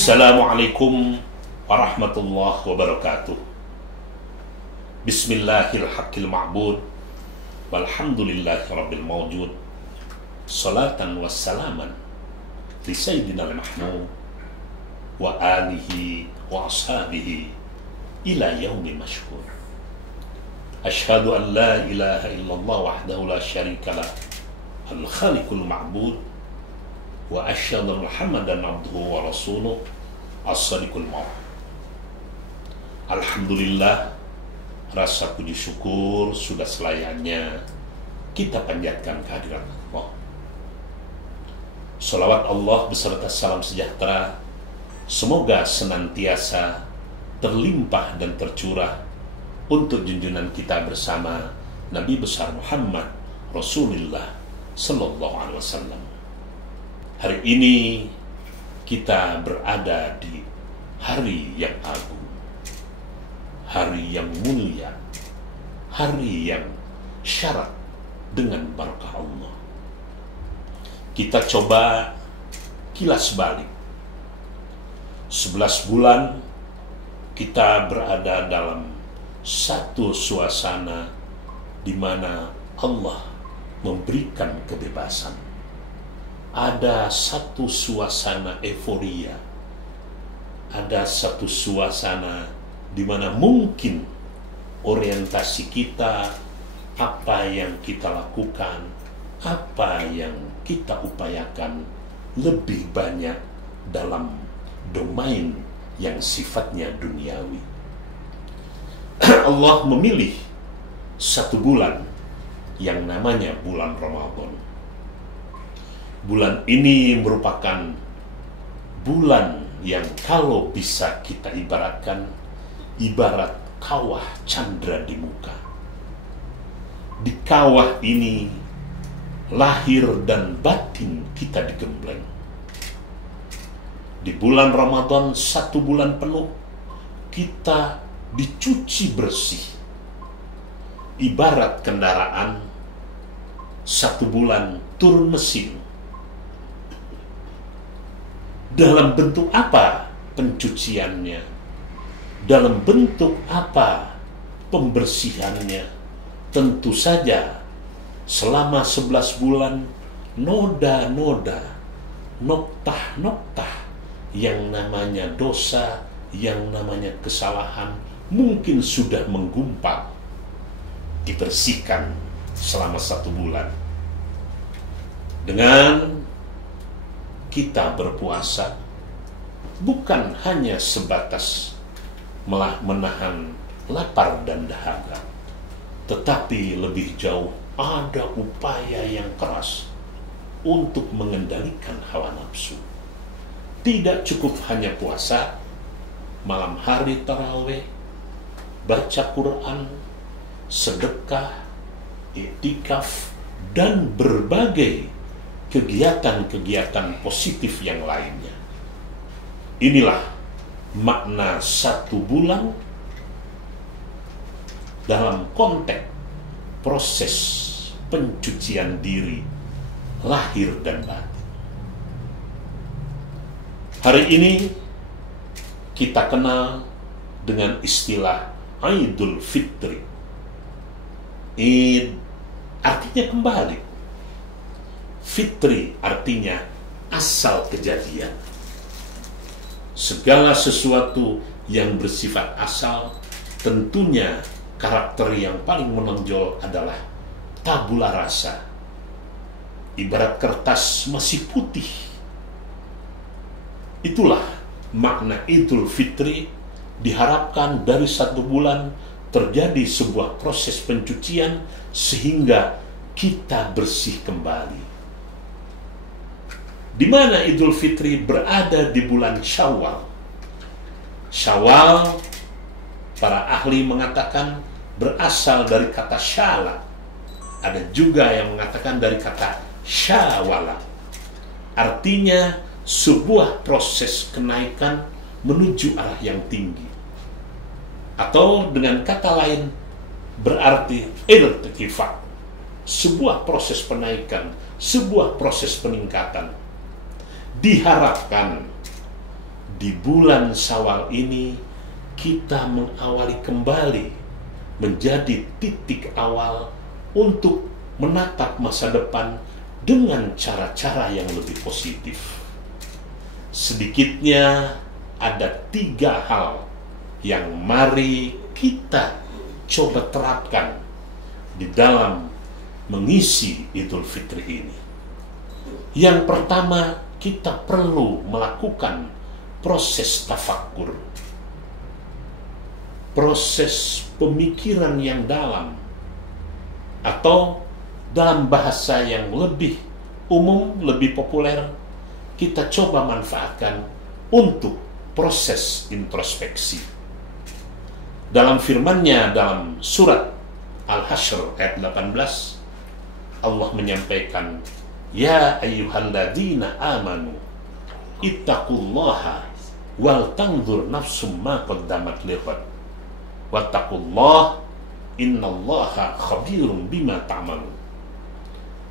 Assalamualaikum warahmatullahi wabarakatuh. Bismillahirrahmanirrahim ma'bud walhamdulillahi rabbil mawjud. Salatan wassalaman li sayyidina al-mahmud wa alihi wa ashabihi ila yaumi mashhur. Ashhadu an la ilaha illallah wahdahu la syarika lah al-khaliqul ma'bud wa asyhadu Muhammadan abduhu wa rasuluh as-sadiqul maw'ud. Alhamdulillah, rasa puji syukur sudah selayaknya kita panjatkan kehadirat Allah. Salawat Allah beserta salam sejahtera semoga senantiasa terlimpah dan tercurah untuk junjungan kita bersama Nabi besar Muhammad Rasulullah sallallahu alaihi wasallam. Hari ini kita berada di hari yang agung, hari yang mulia, hari yang syarat dengan barakah Allah. Kita coba kilas balik. 11 bulan kita berada dalam satu suasana di mana Allah memberikan kebebasan. Ada satu suasana euforia, ada satu suasana di mana mungkin orientasi kita, apa yang kita lakukan, apa yang kita upayakan lebih banyak dalam domain yang sifatnya duniawi. Allah memilih satu bulan yang namanya bulan Ramadan. Bulan ini merupakan bulan yang kalau bisa kita ibaratkan ibarat kawah candra di muka. Di kawah ini lahir dan batin kita digembleng. Di bulan Ramadan, satu bulan penuh kita dicuci bersih. Ibarat kendaraan, satu bulan turun mesin. Dalam bentuk apa pencuciannya? Dalam bentuk apa pembersihannya? Tentu saja selama 11 bulan noda-noda, noktah-noktah yang namanya dosa, yang namanya kesalahan mungkin sudah menggumpal, dibersihkan selama 1 bulan. Dengan kita berpuasa bukan hanya sebatas menahan lapar dan dahaga, tetapi lebih jauh ada upaya yang keras untuk mengendalikan hawa nafsu. Tidak cukup hanya puasa, malam hari tarawih, baca Quran, sedekah, iktikaf, dan berbagai kegiatan-kegiatan positif yang lainnya. Inilah makna satu bulan dalam konteks proses pencucian diri lahir dan batin. Hari ini kita kenal dengan istilah Idul Fitri. Id artinya kembali. Fitri artinya asal kejadian. Segala sesuatu yang bersifat asal, tentunya karakter yang paling menonjol adalah tabula rasa. Ibarat kertas masih putih. Itulah makna Idul Fitri. Diharapkan dari 1 bulan terjadi sebuah proses pencucian sehingga kita bersih kembali. Di mana Idul Fitri berada di bulan Syawal. Syawal, para ahli mengatakan berasal dari kata syala. Ada juga yang mengatakan dari kata syawala. Artinya sebuah proses kenaikan menuju arah yang tinggi. Atau dengan kata lain berarti irtifak. Sebuah proses penaikan, sebuah proses peningkatan. Diharapkan di bulan Syawal ini kita mengawali kembali menjadi titik awal untuk menatap masa depan dengan cara-cara yang lebih positif. Sedikitnya ada 3 hal yang mari kita coba terapkan di dalam mengisi Idul Fitri ini. Yang pertama, kita perlu melakukan proses tafakkur, proses pemikiran yang dalam, atau dalam bahasa yang lebih umum, lebih populer, kita coba manfaatkan untuk proses introspeksi. Dalam firman-Nya dalam surat Al-Hasyr ayat 18, Allah menyampaikan, "Ya ayyuhalladzina amanu ittaqullaha wal tanzur nafsum ma qaddamat lighad wattaqullaha innallaha khabirum bima ta'malun."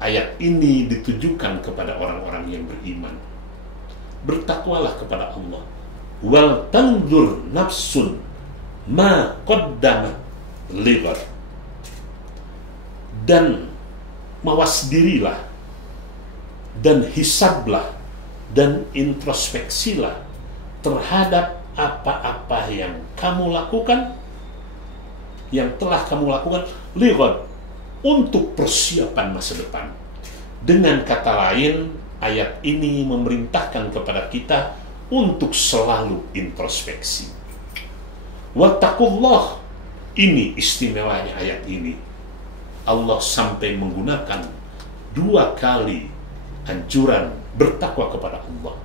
Ayat ini ditujukan kepada orang-orang yang beriman. Bertakwalah kepada Allah. Wal tanzur nafsun ma qaddamat lighad, dan mawas dirilah dan hisablah dan introspeksilah terhadap apa-apa yang kamu lakukan, yang telah kamu lakukan, lighad, untuk persiapan masa depan. Dengan kata lain, ayat ini memerintahkan kepada kita untuk selalu introspeksi. Wattaqullah, ini istimewanya ayat ini. Allah sampai menggunakan 2 kali anjuran bertakwa kepada Allah.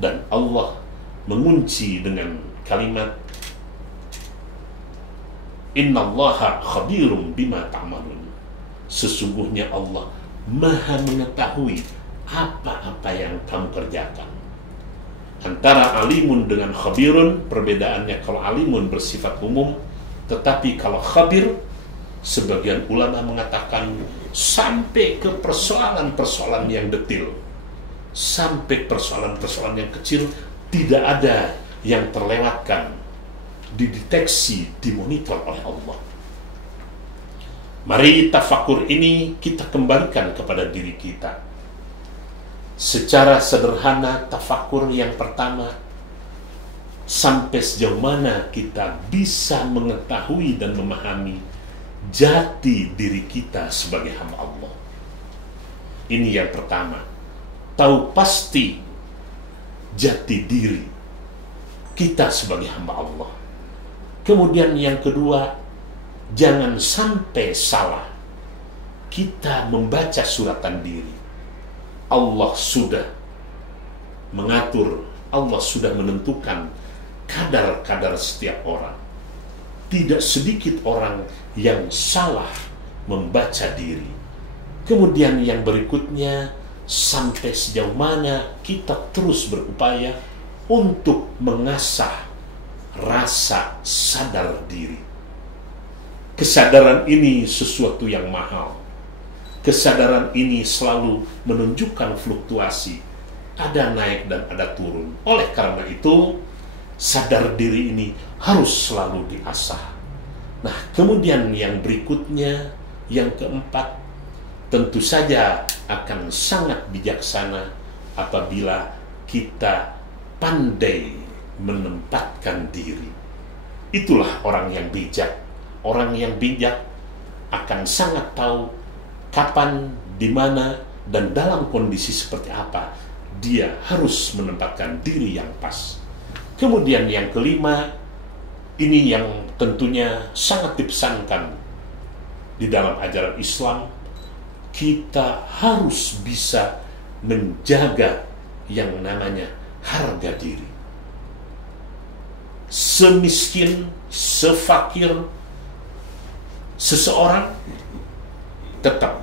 Dan Allah mengunci dengan kalimat, innallaha khabirum bima ta'malun. Sesungguhnya Allah Maha mengetahui apa-apa yang kamu kerjakan. Antara alimun dengan khabirun, perbedaannya, kalau alimun bersifat umum, tetapi kalau khabir, sebagian ulama mengatakan sampai ke persoalan-persoalan yang detil, sampai persoalan-persoalan yang kecil, tidak ada yang terlewatkan, dideteksi, dimonitor oleh Allah. Mari tafakur ini kita kembalikan kepada diri kita. Secara sederhana, tafakur yang pertama, sampai sejauh mana kita bisa mengetahui dan memahami jati diri kita sebagai hamba Allah. Ini yang pertama, tahu pasti jati diri kita sebagai hamba Allah. Kemudian yang kedua, jangan sampai salah kita membaca suratan diri. Allah sudah mengatur, Allah sudah menentukan kadar-kadar setiap orang. Tidak sedikit orang yang salah membaca diri. Kemudian yang berikutnya, sampai sejauh mana kita terus berupaya untuk mengasah rasa sadar diri. Kesadaran ini sesuatu yang mahal. Kesadaran ini selalu menunjukkan fluktuasi, ada naik dan ada turun. Oleh karena itu, sadar diri ini harus selalu diasah. Nah, kemudian yang berikutnya, yang keempat, tentu saja akan sangat bijaksana apabila kita pandai menempatkan diri. Itulah orang yang bijak. Orang yang bijak akan sangat tahu kapan, di mana, dan dalam kondisi seperti apa dia harus menempatkan diri yang pas. Kemudian yang kelima, ini yang tentunya sangat dipesankan di dalam ajaran Islam, kita harus bisa menjaga yang namanya harga diri. Semiskin, sefakir seseorang, tetap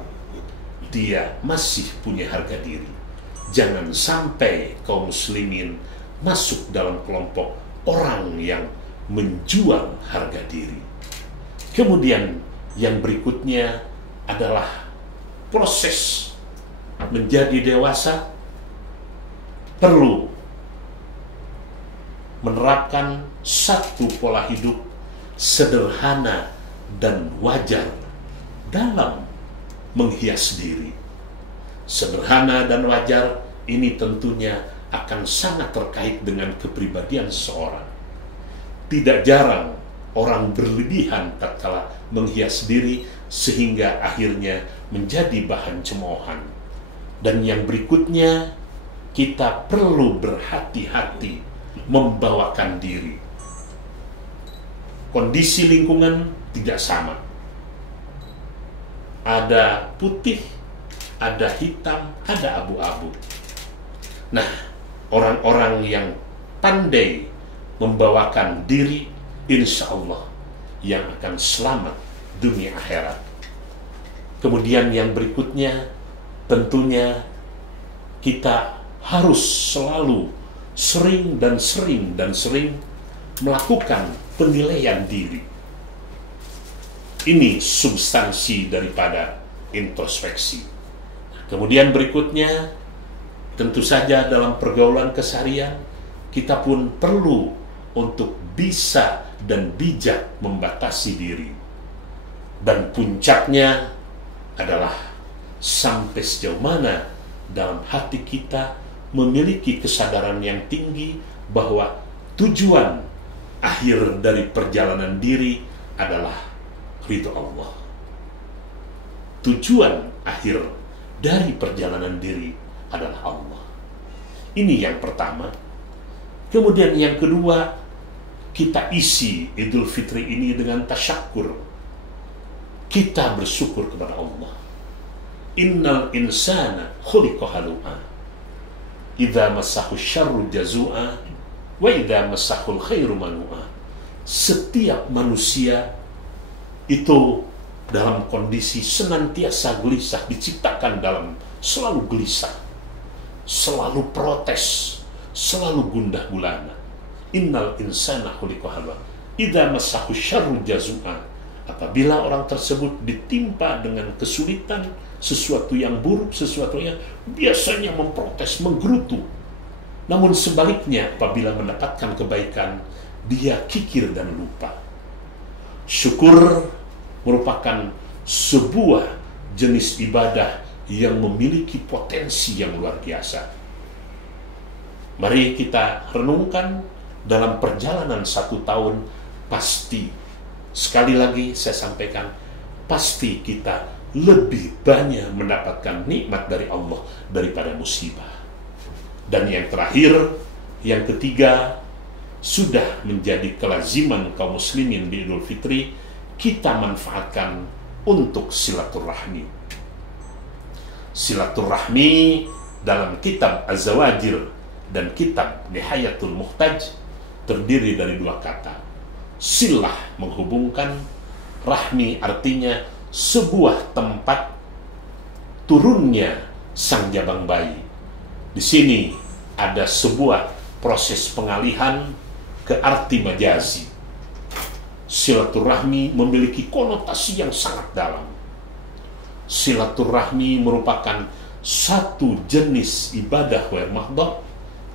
dia masih punya harga diri. Jangan sampai kaum muslimin masuk dalam kelompok orang yang menjual harga diri. Kemudian yang berikutnya adalah proses menjadi dewasa perlu menerapkan satu pola hidup sederhana dan wajar dalam menghias diri. Sederhana dan wajar ini tentunya akan sangat terkait dengan kepribadian seseorang. Tidak jarang orang berlebihan tatkala menghias diri sehingga akhirnya menjadi bahan cemoohan. Dan yang berikutnya, kita perlu berhati-hati membawakan diri. Kondisi lingkungan tidak sama. Ada putih, ada hitam, ada abu-abu. Nah, orang-orang yang pandai membawakan diri, insya Allah yang akan selamat dunia akhirat. Kemudian yang berikutnya, tentunya kita harus selalu sering melakukan penilaian diri. Ini substansi daripada introspeksi. Kemudian berikutnya, tentu saja dalam pergaulan keseharian, kita pun perlu untuk bisa dan bijak membatasi diri. Dan puncaknya adalah sampai sejauh mana dalam hati kita memiliki kesadaran yang tinggi bahwa tujuan akhir dari perjalanan diri adalah ridho Allah. Tujuan akhir dari perjalanan diri adalah Allah. Ini yang pertama. Kemudian yang kedua, kita isi Idul Fitri ini dengan tasyakur. Kita bersyukur kepada Allah. Innal insana khuliqa halu'a. Idza massahu syarru jazua wa idza massahul khairu manu'a. Setiap manusia itu dalam kondisi senantiasa gelisah, diciptakan dalam selalu gelisah, selalu protes, selalu gundah gulana. Innal insana khuliqa halu'a. Idza massahu syarru jazua. Apabila orang tersebut ditimpa dengan kesulitan, sesuatu yang buruk, sesuatu yang biasanya memprotes, menggerutu. Namun sebaliknya, apabila mendapatkan kebaikan, dia kikir dan lupa. Syukur merupakan sebuah jenis ibadah yang memiliki potensi yang luar biasa. Mari kita renungkan dalam perjalanan 1 tahun, pasti, sekali lagi saya sampaikan, pasti kita lebih banyak mendapatkan nikmat dari Allah daripada musibah. Dan yang terakhir, yang ketiga, sudah menjadi kelaziman kaum muslimin di Idul Fitri, kita manfaatkan untuk silaturahmi. Silaturahmi dalam kitab Az-Zawajir dan kitab Nihayatul Muhtaj terdiri dari 2 kata. Silah menghubungkan, rahmi artinya sebuah tempat turunnya sang jabang bayi. Di sini ada sebuah proses pengalihan ke arti majazi. Silaturahmi memiliki konotasi yang sangat dalam. Silaturahmi merupakan satu jenis ibadah wa mahdoh,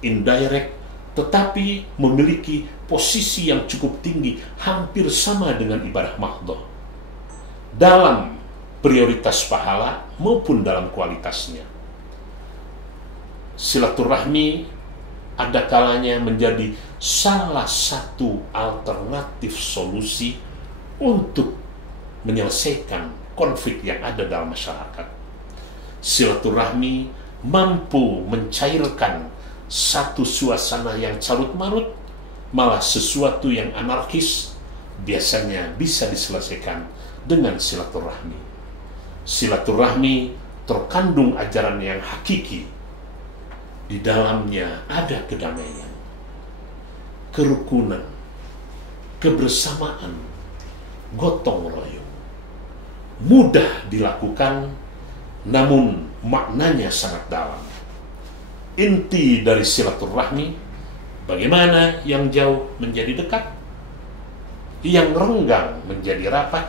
indirect, tetapi memiliki posisi yang cukup tinggi, hampir sama dengan ibadah mahdoh, dalam prioritas pahala maupun dalam kualitasnya. Silaturahmi ada kalanya menjadi salah satu alternatif solusi untuk menyelesaikan konflik yang ada dalam masyarakat. Silaturahmi mampu mencairkan satu suasana yang carut-marut, malah sesuatu yang anarkis biasanya bisa diselesaikan dengan silaturahmi. Silaturahmi terkandung ajaran yang hakiki. Di dalamnya ada kedamaian, kerukunan, kebersamaan, gotong royong. Mudah dilakukan, namun maknanya sangat dalam. Inti dari silaturahmi, bagaimana yang jauh menjadi dekat, yang renggang menjadi rapat,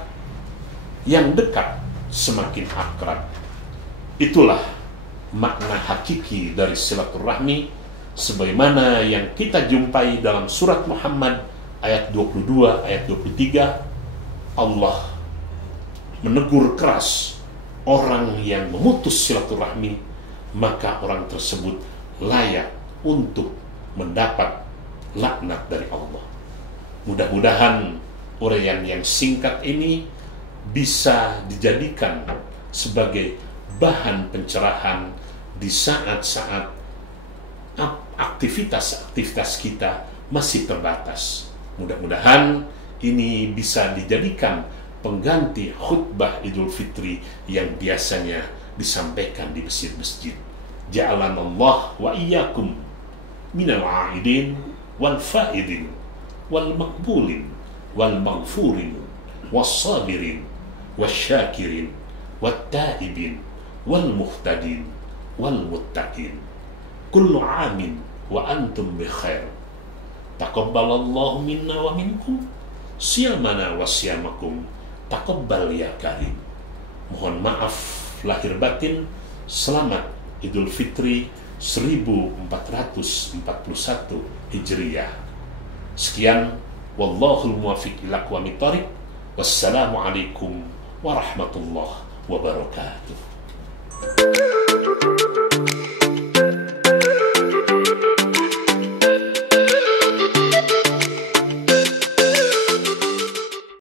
yang dekat semakin akrab. Itulah makna hakiki dari silaturahmi, sebagaimana yang kita jumpai dalam surat Muhammad ayat 22, ayat 23, Allah menegur keras orang yang memutus silaturahmi, maka orang tersebut layak untuk mendapat laknat dari Allah. Mudah-mudahan uraian yang singkat ini bisa dijadikan sebagai bahan pencerahan di saat-saat aktivitas-aktivitas kita masih terbatas. Mudah-mudahan ini bisa dijadikan pengganti khutbah Idul Fitri yang biasanya disampaikan di masjid-masjid. Ja'alanallah wa iyyakum minal a'idin wal fa'idin wal maqbulin wal maghfurin was sabirin was syakirin wat taibin wal muhtadin wal muttaqin. Kullu amin wa antum bi khair. Taqabbalallahu minna wa minkum siyamana wa siyamakum. Taqabbal ya karim. Mohon maaf lahir batin. Selamat Idul Fitri 1441 Hijriyah. Sekian, wallahul muwaffiq ila aqwamit thoriq. Wassalamualaikum warahmatullahi wabarakatuh.